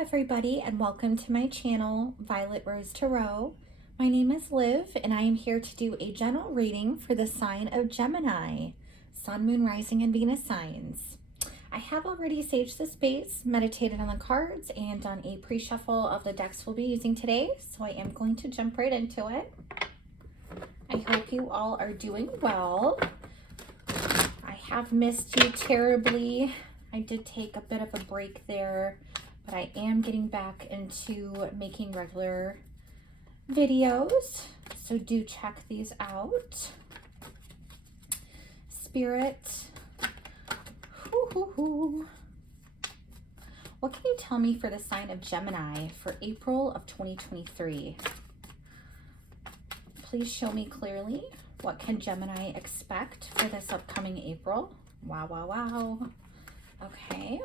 everybody, and welcome to my channel, Violet Rose Tarot. My name is Liv, and I am here to do a general reading for the sign of Gemini, Sun, Moon, Rising, and Venus signs. I have already saged the space, meditated on the cards, and done a pre-shuffle of the decks we'll be using today, so I am going to jump right into it. I hope you all are doing well. I have missed you terribly. I did take a bit of a break there, but I am getting back into making regular videos, so do check these out. Spirit, what can you tell me for the sign of Gemini for April of 2023? Please show me clearly. What can Gemini expect for this upcoming April? Wow, wow, wow. Okay.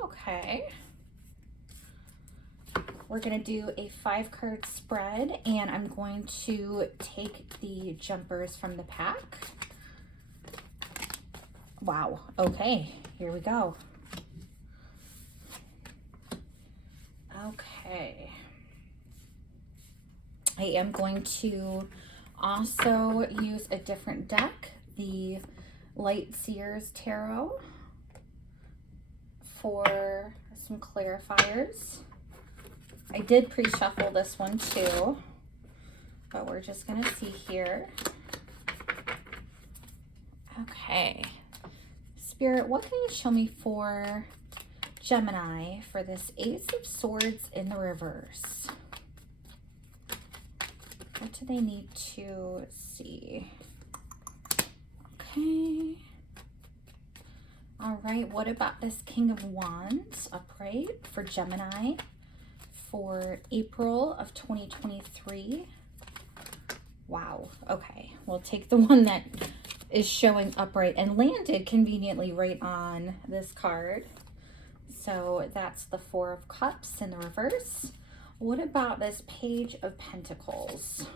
We're going to do a 5-card spread, and I'm going to take the jumpers from the pack. Wow. Okay, here we go. Okay. I am going to also use a different deck, the Light Seers Tarot, for some clarifiers. I did pre-shuffle this one too, but we're just gonna see here. Okay. Spirit, what can you show me for Gemini for this Ace of Swords in the reverse? What do they need to see? Okay. All right, what about this King of Wands upright for Gemini for April of 2023? Wow, okay. We'll take the one that is showing upright and landed conveniently right on this card. So that's the Four of Cups in the reverse. What about this Page of Pentacles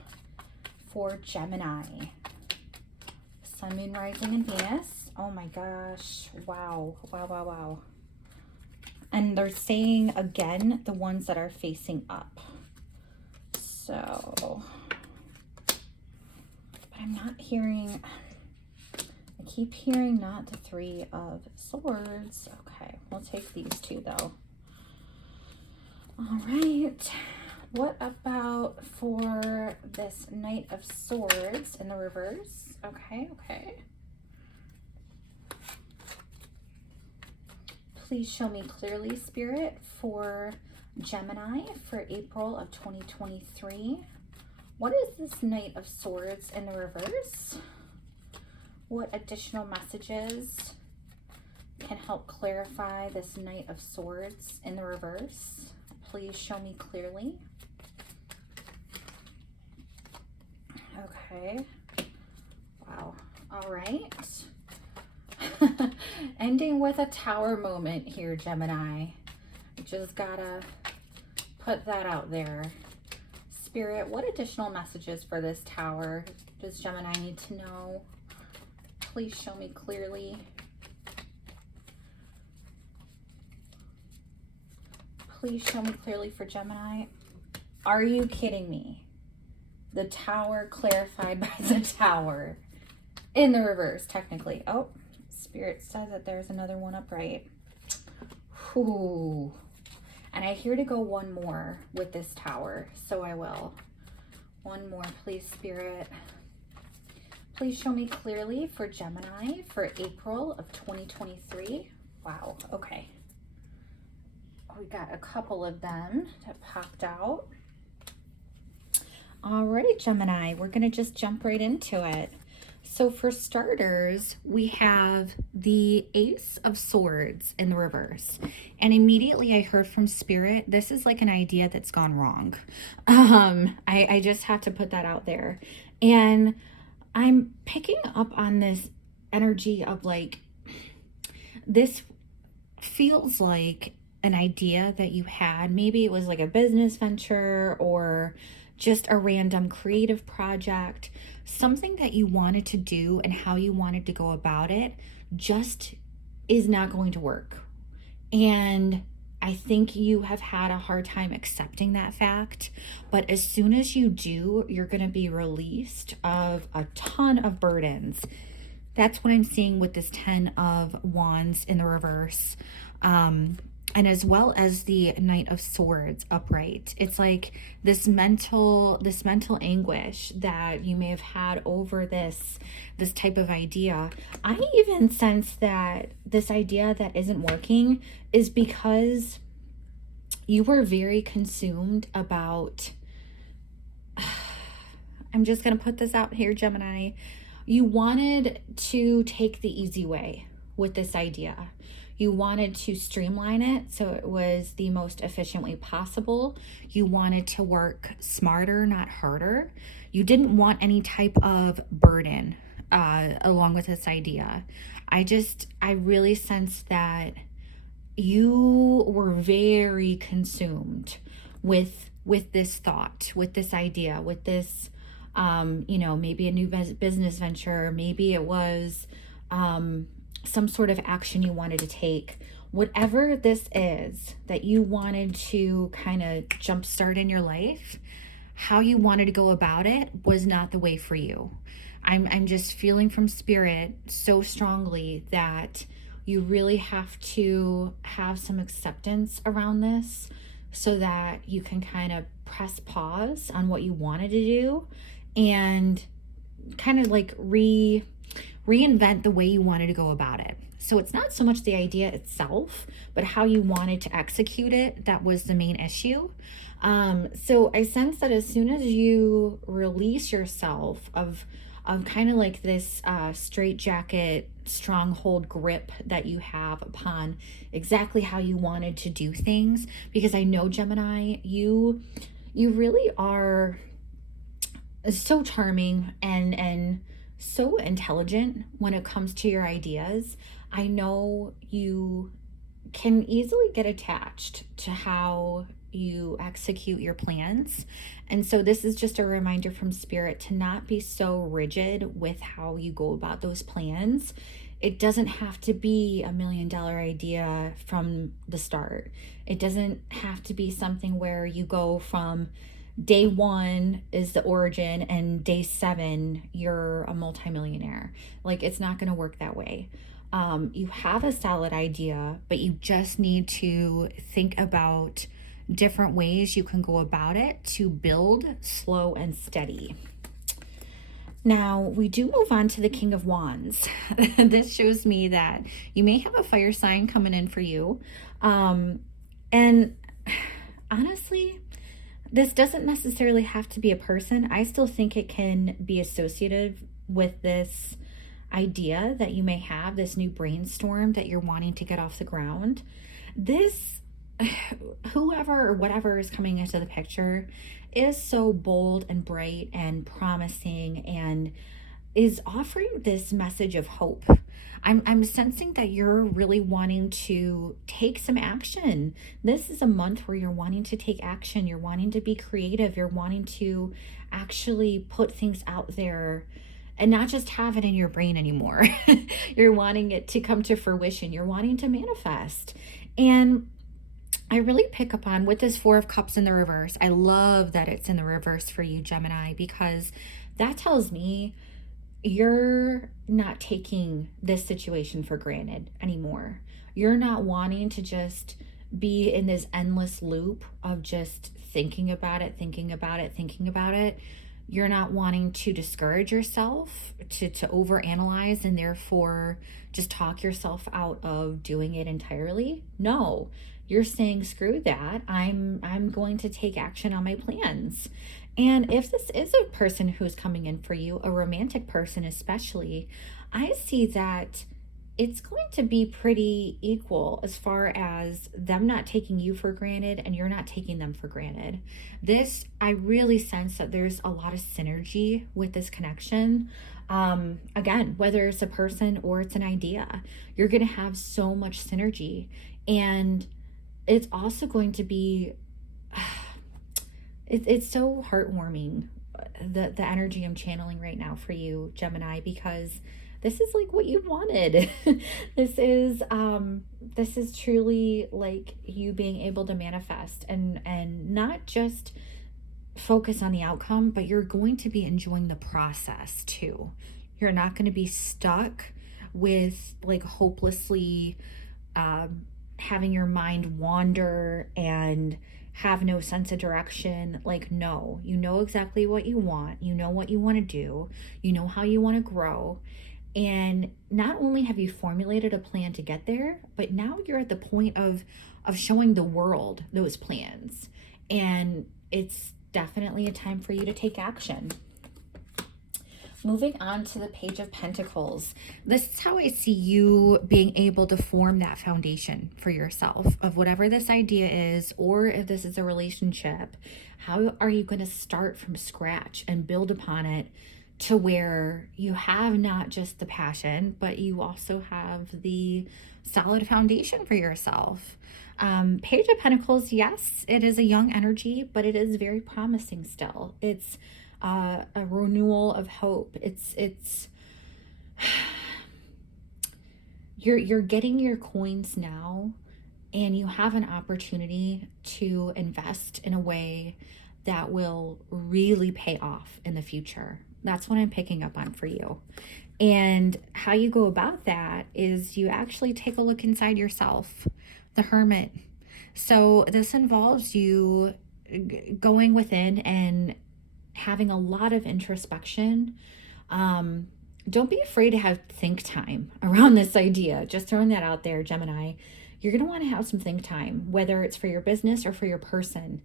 for Gemini? Sun, Moon, Rising, and Venus. Oh my gosh. Wow. And they're saying, again, the ones that are facing up. So, but I'm not hearing, I keep hearing not the Three of Swords. Okay, we'll take these two though. All right, what about for this Knight of Swords in the reverse? Okay. Please show me clearly, Spirit, for Gemini for April of 2023. What is this Knight of Swords in the reverse? What additional messages can help clarify this Knight of Swords in the reverse? Please show me clearly. Okay. Wow. All right. Ending with a tower moment here, Gemini. Just gotta put that out there. Spirit, what additional messages for this tower does Gemini need to know? Please show me clearly. Please show me clearly for Gemini. Are you kidding me? The tower clarified by the tower in the reverse, technically. Oh, Spirit says that there's another one upright. Whew. And I hear to go one more with this tower, so I will. One more, please, Spirit. Please show me clearly for Gemini for April of 2023. Wow, okay. We got a couple of them that popped out. Alrighty, Gemini, we're gonna just jump right into it. So for starters, we have the Ace of Swords in the reverse. And immediately I heard from Spirit, this is like an idea that's gone wrong. I just had to put that out there. And I'm picking up on this energy of like, this feels like an idea that you had. Maybe it was like a business venture or just a random creative project, something that you wanted to do and how you wanted to go about it just is not going to work. And I think you have had a hard time accepting that fact, but as soon as you do, you're going to be released of a ton of burdens. That's what I'm seeing with this 10 of Wands in the reverse. And as well as the Knight of Swords upright. It's like this mental anguish that you may have had over this type of idea. I even sense that this idea that isn't working is because you were very consumed about, I'm just going to put this out here, Gemini. You wanted to take the easy way with this idea. You wanted to streamline it so it was the most efficient way possible. You wanted to work smarter, not harder. You didn't want any type of burden along with this idea. I really sense that you were very consumed with this thought, with this idea, with this maybe a new business venture, maybe it was some sort of action you wanted to take. Whatever this is that you wanted to kind of jumpstart in your life, how you wanted to go about it was not the way for you. I'm just feeling from spirit so strongly that you really have to have some acceptance around this so that you can kind of press pause on what you wanted to do and kind of like reinvent the way you wanted to go about it. So it's not so much the idea itself, but how you wanted to execute it that was the main issue. So I sense that as soon as you release yourself of kind of like this straitjacket stronghold grip that you have upon exactly how you wanted to do things, because I know, Gemini, you really are so charming and so intelligent when it comes to your ideas. I know you can easily get attached to how you execute your plans. And so this is just a reminder from spirit to not be so rigid with how you go about those plans. It doesn't have to be $1 million idea from the start. It doesn't have to be something where you go from day 1 is the origin and day 7 you're a multimillionaire. Like, it's not going to work that way. You have a solid idea, but you just need to think about different ways you can go about it to build slow and steady. Now, we do move on to the King of Wands. This shows me that you may have a fire sign coming in for you. And honestly, this doesn't necessarily have to be a person. I still think it can be associated with this idea that you may have, this new brainstorm that you're wanting to get off the ground. This, whoever or whatever is coming into the picture is so bold and bright and promising and is offering this message of hope. I'm sensing that you're really wanting to take some action. This is a month where you're wanting to take action. You're wanting to be creative. You're wanting to actually put things out there and not just have it in your brain anymore. You're wanting it to come to fruition. You're wanting to manifest. And I really pick up on with this 4 of Cups in the reverse. I love that it's in the reverse for you, Gemini, because that tells me you're not taking this situation for granted anymore. You're not wanting to just be in this endless loop of just thinking about it, thinking about it, thinking about it. You're not wanting to discourage yourself, to overanalyze and therefore just talk yourself out of doing it entirely. No, you're saying, screw that. I'm going to take action on my plans. And if this is a person who's coming in for you, a romantic person especially, I see that it's going to be pretty equal as far as them not taking you for granted and you're not taking them for granted. This, I really sense that there's a lot of synergy with this connection. Again, whether it's a person or it's an idea, you're going to have so much synergy. And it's also going to be, it's so heartwarming, the energy I'm channeling right now for you, Gemini, because this is like what you wanted. This is truly like you being able to manifest and not just focus on the outcome, but you're going to be enjoying the process too. You're not going to be stuck with like hopelessly having your mind wander and have no sense of direction. Like, no, you know exactly what you want. You know what you want to do. You know how you want to grow. And not only have you formulated a plan to get there, but now you're at the point of showing the world those plans. And it's definitely a time for you to take action. Moving on to the Page of Pentacles. This is how I see you being able to form that foundation for yourself of whatever this idea is, or if this is a relationship. How are you going to start from scratch and build upon it to where you have not just the passion, but you also have the solid foundation for yourself? Page of Pentacles, yes, it is a young energy, but it is very promising still. It's a renewal of hope. It's you're getting your coins now, and you have an opportunity to invest in a way that will really pay off in the future. That's what I'm picking up on for you. And how you go about that is you actually take a look inside yourself, the Hermit. So this involves you going within and having a lot of introspection. Don't be afraid to have think time around this idea. Just throwing that out there, Gemini. You're going to want to have some think time, whether it's for your business or for your person.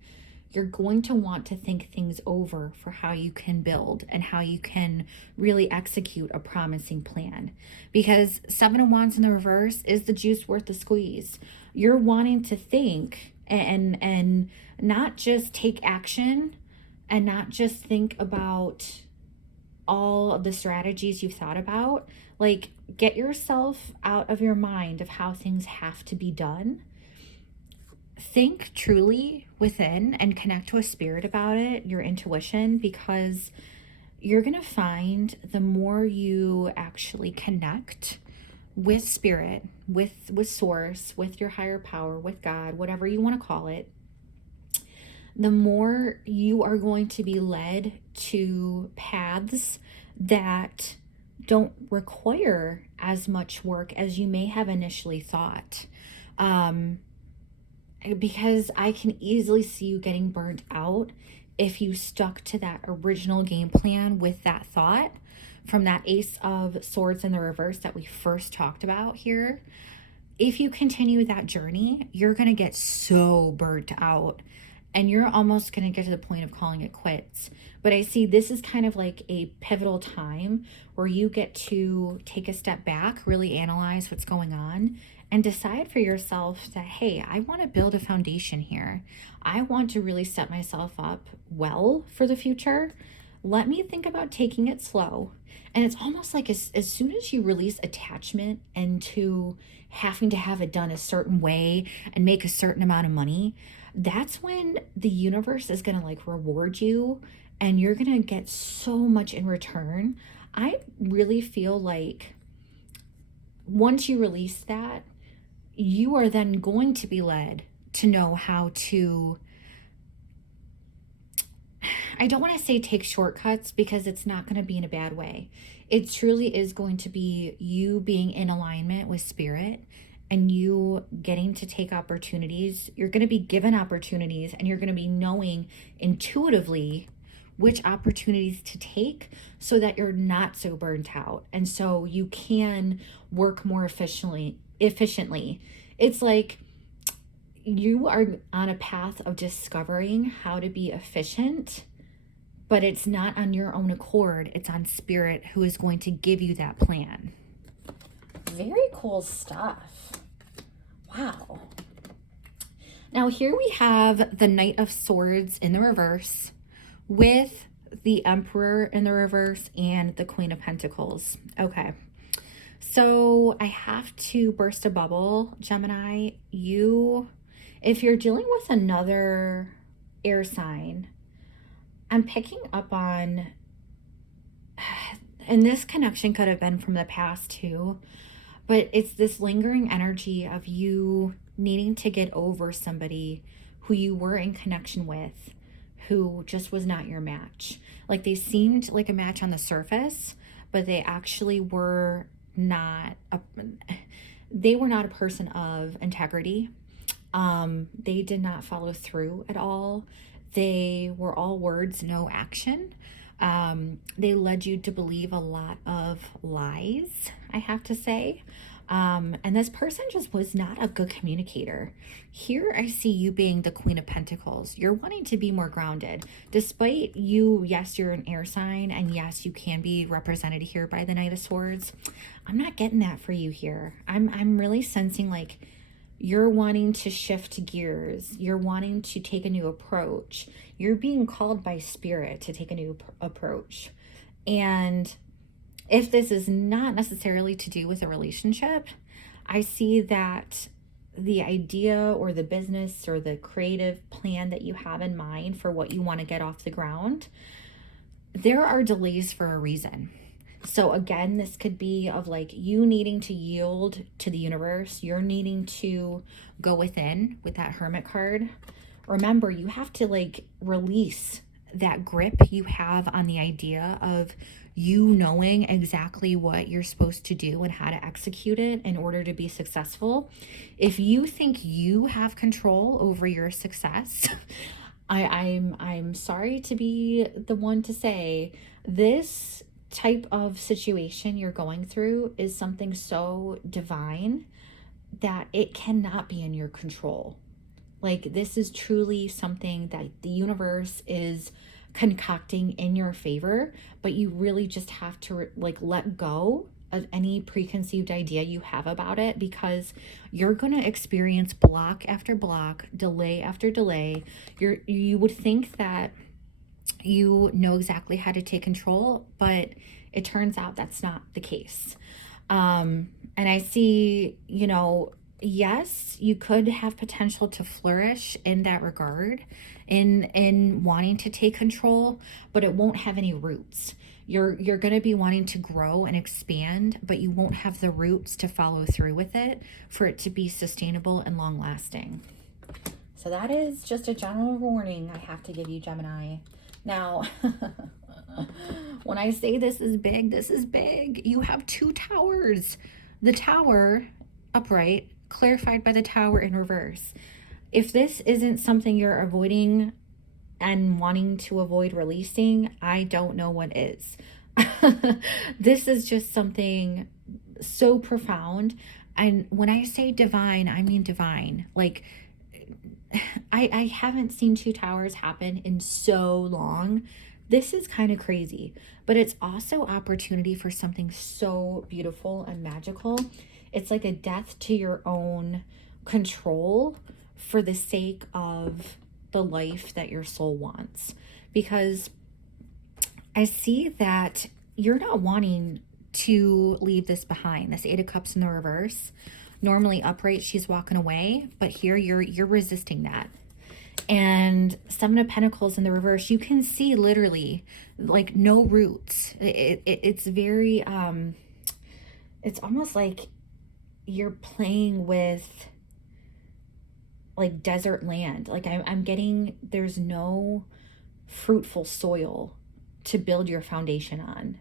You're going to want to think things over for how you can build and how you can really execute a promising plan. Because Seven of Wands in the reverse is the juice worth the squeeze. You're wanting to think and not just take action, and not just think about all of the strategies you've thought about. Like, get yourself out of your mind of how things have to be done. Think truly within and connect to a spirit about it, your intuition, because you're going to find the more you actually connect with spirit, with source, with your higher power, with God, whatever you want to call it, the more you are going to be led to paths that don't require as much work as you may have initially thought. Because I can easily see you getting burnt out if you stuck to that original game plan with that thought from that Ace of Swords in the reverse that we first talked about here. If you continue that journey, you're going to get so burnt out. And you're almost going to get to the point of calling it quits. But I see this is kind of like a pivotal time where you get to take a step back, really analyze what's going on, and decide for yourself that, hey, I want to build a foundation here. I want to really set myself up well for the future. Let me think about taking it slow. And it's almost like as soon as you release attachment into having to have it done a certain way and make a certain amount of money, that's when the universe is going to like reward you, and you're going to get so much in return. I really feel like once you release that, you are then going to be led to know how to, I don't want to say take shortcuts, because it's not going to be in a bad way. It truly is going to be you being in alignment with spirit and you getting to take opportunities. You're going to be given opportunities, and you're going to be knowing intuitively which opportunities to take so that you're not so burnt out. And so you can work more efficiently. It's like you are on a path of discovering how to be efficient, but it's not on your own accord. It's on spirit who is going to give you that plan. Very cool stuff. Wow. Now here we have the Knight of Swords in the reverse with the Emperor in the reverse and the Queen of Pentacles. Okay. So I have to burst a bubble, Gemini. If you're dealing with another air sign, I'm picking up on And this connection could have been from the past too, but it's this lingering energy of you needing to get over somebody who you were in connection with, who just was not your match. Like they seemed like a match on the surface, but they actually were not they were not a person of integrity. They did not follow through at all. They were all words, no action. They led you to believe a lot of lies, I have to say. And this person just was not a good communicator. Here I see you being the Queen of Pentacles. You're wanting to be more grounded. Despite you, yes, you're an air sign, and yes, you can be represented here by the Knight of Swords. I'm not getting that for you here. I'm really sensing like you're wanting to shift gears. You're wanting to take a new approach. You're being called by spirit to take a new approach. And if this is not necessarily to do with a relationship, I see that the idea or the business or the creative plan that you have in mind for what you want to get off the ground, there are delays for a reason. So again, this could be of like you needing to yield to the universe. You're needing to go within with that Hermit card. Remember, you have to like release that grip you have on the idea of you knowing exactly what you're supposed to do and how to execute it in order to be successful. If you think you have control over your success, I'm sorry to be the one to say this type of situation you're going through is something so divine that it cannot be in your control. Like this is truly something that the universe is concocting in your favor, but you really just have to like let go of any preconceived idea you have about it, because you're going to experience block after block, delay after delay. You would think that you know exactly how to take control, but it turns out that's not the case. And I see, you know, yes, you could have potential to flourish in that regard, in wanting to take control, but it won't have any roots. You're going to be wanting to grow and expand, but you won't have the roots to follow through with it for it to be sustainable and long lasting. So that is just a general warning I have to give you, Gemini. Now, when I say this is big, this is big. You have 2 towers. The tower upright, clarified by the tower in reverse. If this isn't something you're avoiding and wanting to avoid releasing, I don't know what is. This is just something so profound. And when I say divine, I mean divine. Like, I haven't seen 2 towers happen in so long. This is kind of crazy, but it's also opportunity for something so beautiful and magical. It's like a death to your own control for the sake of the life that your soul wants. Because I see that you're not wanting to leave this behind. This 8 of Cups in the reverse. Normally upright, she's walking away, but here you're resisting that. And 7 of Pentacles in the reverse, you can see literally like no roots. It's very it's almost like you're playing with like desert land. Like I'm getting there's no fruitful soil to build your foundation on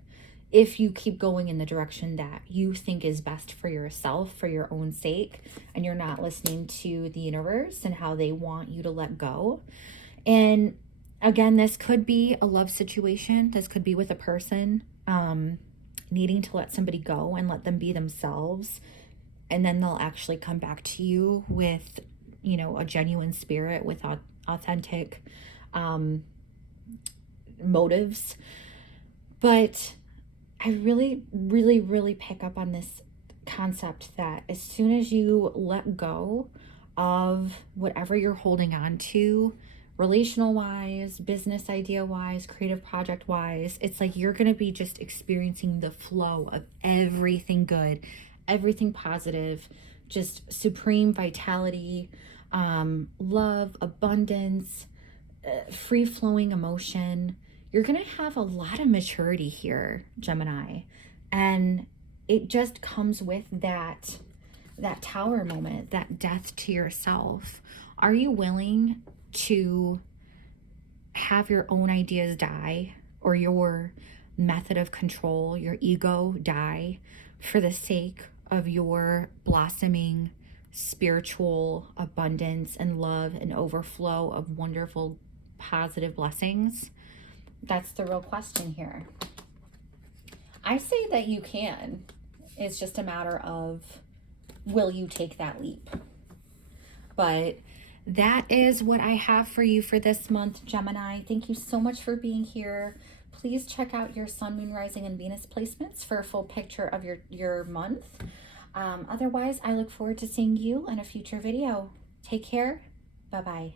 if you keep going in the direction that you think is best for yourself, for your own sake, and you're not listening to the universe and how they want you to let go. And again, this could be a love situation. This could be with a person needing to let somebody go and let them be themselves, and then they'll actually come back to you with, you know, a genuine spirit with authentic motives. But I really, really, really pick up on this concept that as soon as you let go of whatever you're holding on to, relational wise, business idea wise, creative project wise, it's like you're going to be just experiencing the flow of everything good, everything positive, just supreme vitality, love, abundance, free flowing emotion. You're going to have a lot of maturity here, Gemini. And it just comes with that tower moment, that death to yourself. Are you willing to have your own ideas die, or your method of control, your ego die, for the sake of your blossoming spiritual abundance and love and overflow of wonderful, positive blessings? That's the real question here. I say that you can. It's just a matter of, will you take that leap? But that is what I have for you for this month, Gemini. Thank you so much for being here. Please check out your Sun, Moon, Rising, and Venus placements for a full picture of your month. Otherwise, I look forward to seeing you in a future video. Take care. Bye-bye.